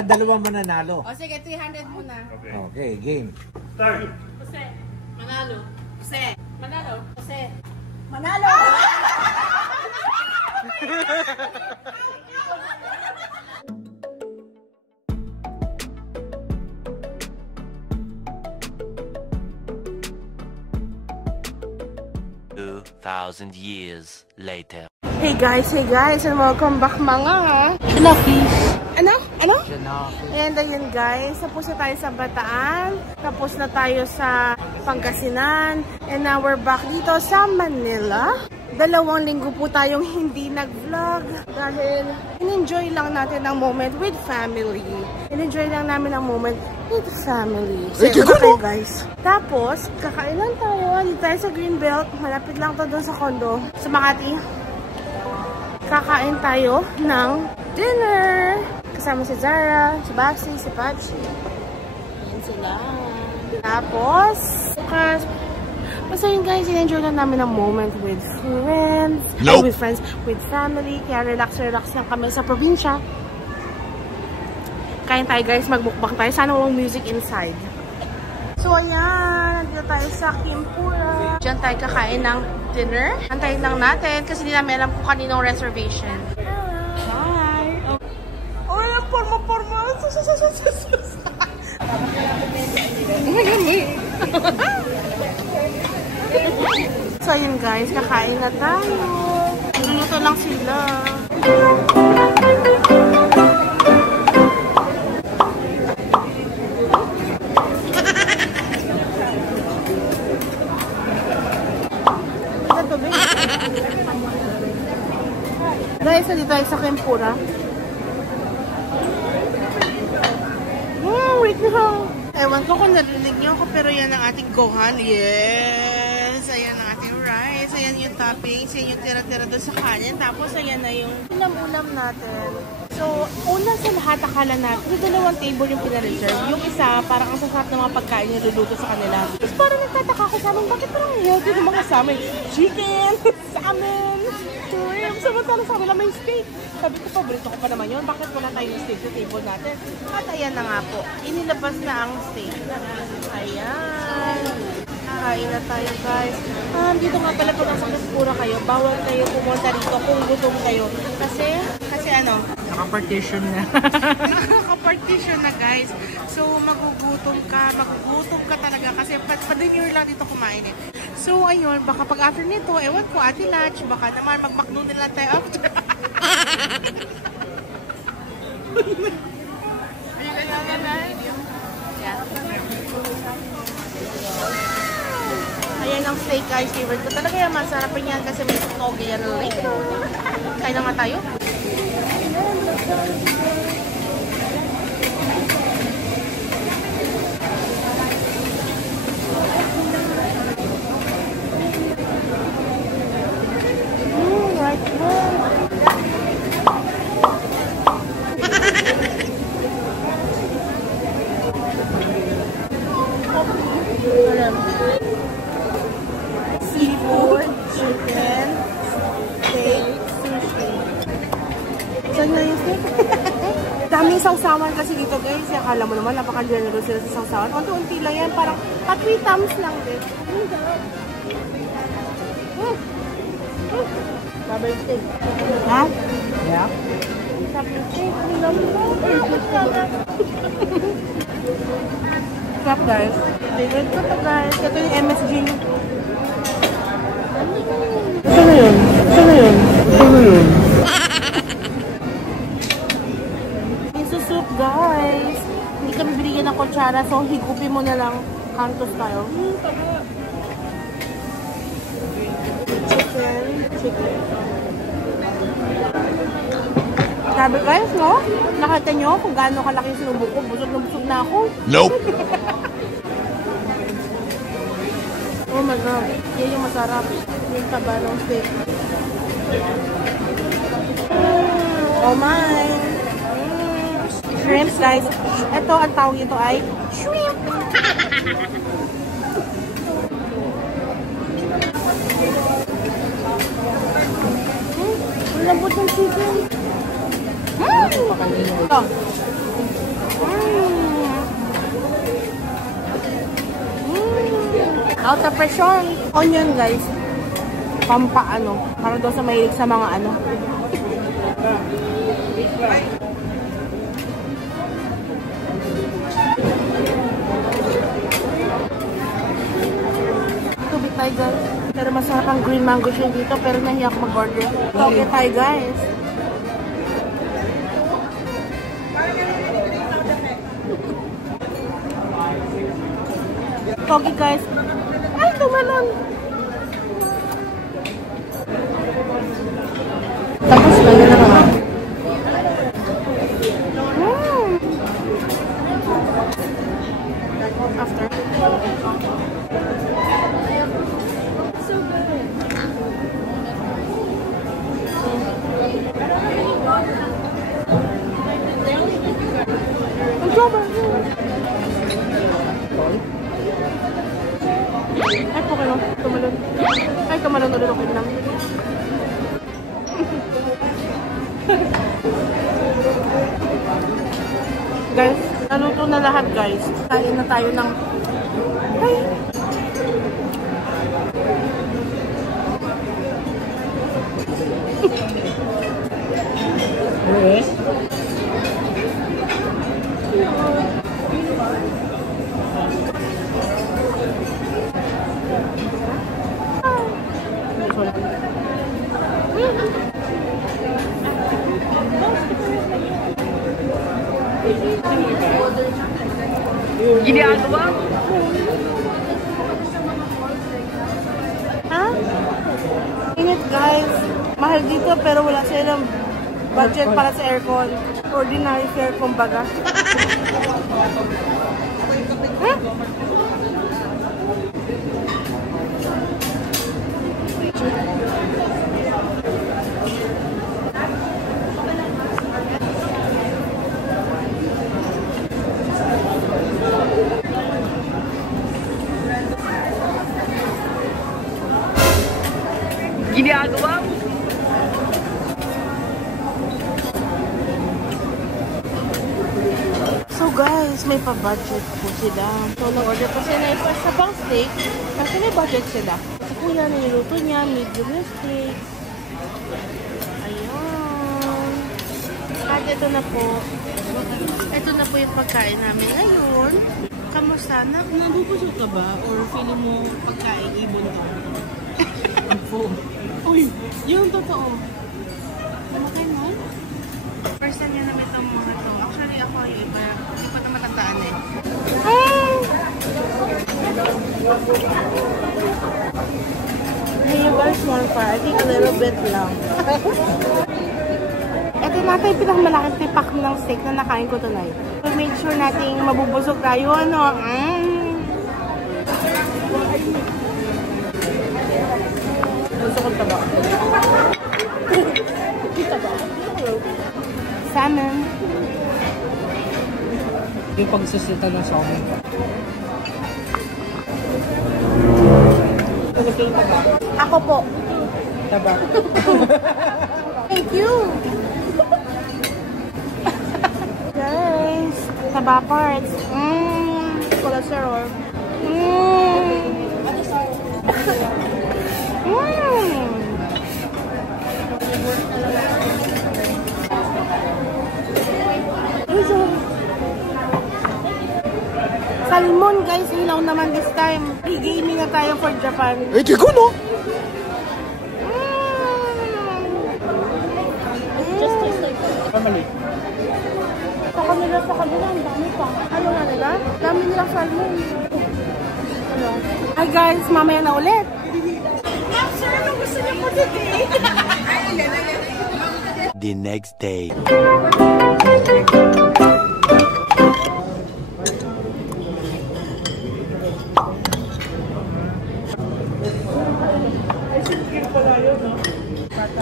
Dalawa mananalo. O sige, 300 muna. Okay, game. Start. Jose. Manalo. Jose. Manalo. Jose. Manalo! 2,000 years later. Hey guys, and welcome back mga Luffy's. Ano? And ayun guys, tapos na tayo sa Bataan, tapos na tayo sa Pangasinan, and now we're back dito sa Manila. 2 linggo po tayong hindi nag-vlog dahil in-enjoy lang natin ang moment with family. In-enjoy lang namin ang moment with family. So, okay guys. Tapos, kakain lang tayo. Dito tayo sa Greenbelt. Malapit lang to doon sa condo. Sa Makati. Kakain tayo ng dinner. Kasama si Zara, si Babsi, si Pachi. Yan sila. Tapos, bukas, basta yun guys, in-enjoy lang namin ang moment with friends. Nope. With friends, with family. Kaya relax lang kami sa probinsya. Kain tayo guys, magbukbang tayo. Sana walang music inside. So ayan, nandito tayo sa Kimpura. Diyan tayo kakain ng dinner. Antayin lang natin kasi hindi namin alam kung kaninong reservation. Hi! Oh, yung forma. So yun guys, kakain na tayo. Luluto lang sila. Guys, nandito tayo sa Kimpura. Wait na. Ewan ko kung narinig niyo ako, pero yan ang ating gohan. Yes! Ayan ang ating rice. Ayan yung toppings. Ayan yung tira-tira doon sa kanin. Tapos ayan na yung ulam natin. So, una sa lahat, akala natin, yung 2 table yung pinareserve. Yung isa, parang ang sasarap ng mga pagkain yung luluto sa kanila. Tapos parang nagtataka ko sa amin, bakit parang healthy ng mga sa amin? Chicken! Salmon! Shrimp! Samantala sa amin may steak. Sabi ko, paborito ko pa naman yun. Bakit wala tayong steak sa table natin? At ayan na nga po. Inilabas na ang steak. Ayan. Kain na tayo guys. Dito nga pala kung nasa Kimpura kayo, bawal kayo pumunta dito kung gutom kayo. Kasi ano? Naka-partition na. Naka-partition na guys. So magugutom ka talaga kasi pa-dinner lang dito kumain eh. So ayun, baka pag after nito, ewan ko, ati lunch, baka naman mag-McDo nila tayo after. Ayun na naman. Yeah. Ayan ang steak guys, favorite ko talaga yan. Masarapin yan kasi may toge yan later. Kain na nga tayo. Right one. Seafood, chicken, steak, sushi. Saan na yung steak? Daming sausawan kasi dito guys. Akala mo naman, napaka-generous sila sa sausawan. Unti-unti lang yan. Parang 3 thumbs lang din. Sabi yung steak. Ha? Yeah. Sabi yung steak. Stop guys. Favorite ko to guys. Ito yung MSG. Saan na yun? Miso soup guys. Hindi kami binigyan ng kutsara so higupin mo na lang kanto style. Chicken. Sabi guys, no? Nakita nyo kung gaano kalaki sinubo ko. Busog na ako. Nope. Oh my god. Yan yung masarap. Yung taba ng steak. Oh my. Shrimps guys. Ito, ang tawag ito ay shrimp. Ang lambot ng chicken. Ito. Out of pressure. Onion, guys. Pampaano. Para daw sa mahilig sa mga ano. Tubig tayo, guys. Pero masarap ang green mango siya dito. Pero nahiya ako mag-order. Okay tayo, guys. Okay, guys. Ay, tumalon. Tapos na yun naman. After. So good. Ang sobrang good. Ay, po kayo. Tumalon. Ay, tumalon ulit ako lang. Guys, naluto na lahat, guys. Kain na tayo ng... Ay! Yes. Ginagawa? Ha? Init, guys. Mahal dito pero wala silang budget para sa aircon. Ordinary fare, kumbaga. Ha? Ginagawa? So guys, may pa-budget po sila. So nag-order po sila sa bang steak. Kasi may budget sila. Si kuya niluto niya, medium steak. Ayun. At ito na po. Ito na po yung pagkain namin ngayon. Kamusta? Nabubusog ka ba? Or feeling mo pagkain ibon ka? Ang full. Uy, yung totoo. Namatay mo? First time niya namin itong mga to. Actually, ako yung iba. Hindi pa na matandaan eh. Hey, you guys, small fry. I think a little bit lang. Ito natin yung pinakamalaking tipak ng steak na nakain ko tonight. So, make sure natin mabubusog tayo. Ano? Gusto ko taba. Taba. Salmon. Yung pagsisita ng salmon. Gusto yung taba. Ako po. Taba. Thank you. Guys, taba parts. Cholesterol. Salmon, guys. Hilaw naman this time. Gaming na tayo for Japan. Eh, tigo, no? Just taste like Family. sa kanila, ang dami pa. Ano nga nila? Dami nila salmon. Ano? Hi guys, mamaya na ulit. Ma'am, sir, ano gusto niyo po today? The next day.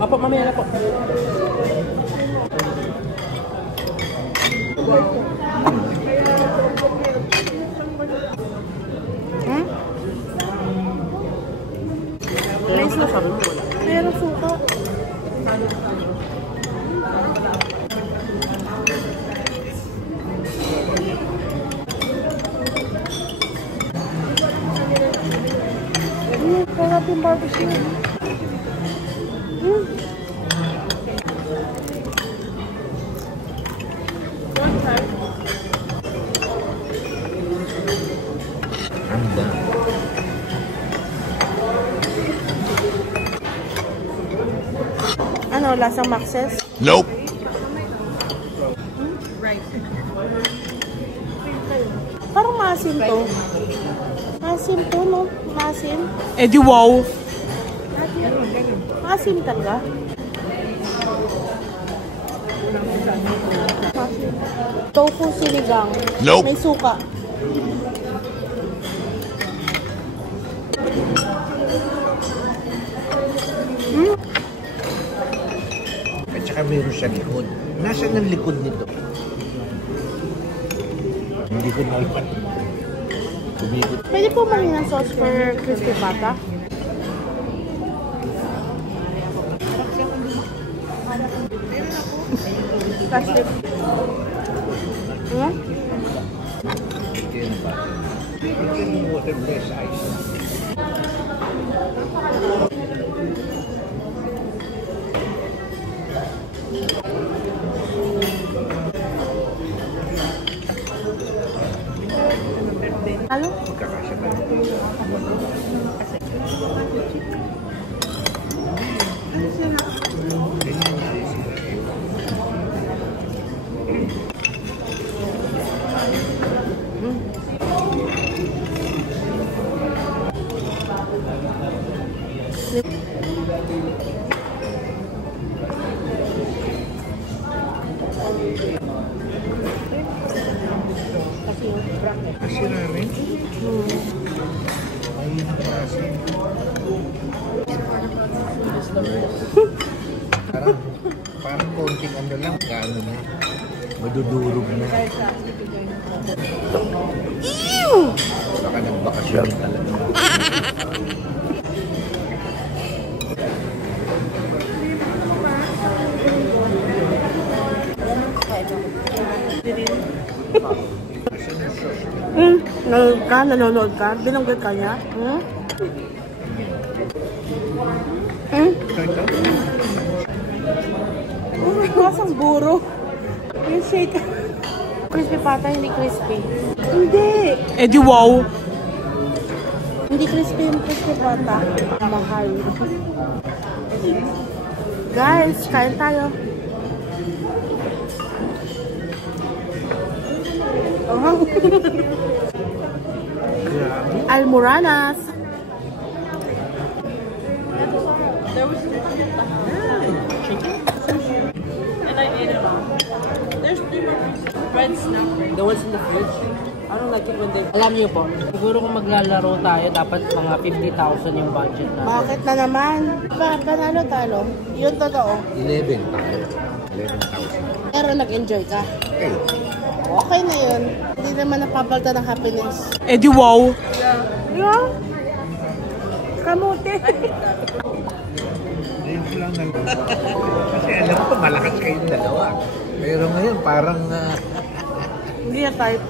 Apo, mamaya na po. May suka. Meron suka. ng barbecue. Ano, lasang Maxes? Nope. Parang maasim to. Maasim to, no? Maasim. Eh di wow. Maasim talaga. Maasim. Tofu sinigang. Nope. May suka. At saka meron siya likod. Nasaan ang likod nito? Hindi ko nalaman. Umikot. Pwede po mahin ng sauce for crispy pata? Plastic. Hmm? Yan pa. Ito yung waterless ice. Ano? Magkakasya pa rin. Ganyan yan sila. Kasi namin. Ayun ang kasi. Parang konting ano lang, gaano na. Madudurog na. Ew! Baka nagbakasyon talaga. Nanonood ka? Binanggit ka niya? Masang buro. Yung shake. Crispy pata, hindi crispy. Hindi! Eh di wow. Hindi crispy yung crispy pata. Mahal. Guys, kain tayo. Almoranas. There was some chicken. And I ate it all. There's 3 more pieces. Red snapper. The ones in the fridge. I don't like it when they... Alam niyo po, siguro kung maglalaro tayo, dapat mga 50,000 yung budget na. Bakit na naman? Panalo talo. Yun totoo. 11 tayo. 11,000. Pero nag-enjoy ka. Okay. Okay na yun. Hindi naman napapalta ng happiness. Eh di wow. Yeah. Kamuti. Ngayon ko lang kasi alam ko malakas kayong dalawa. Pero ngayon parang Hindi na type.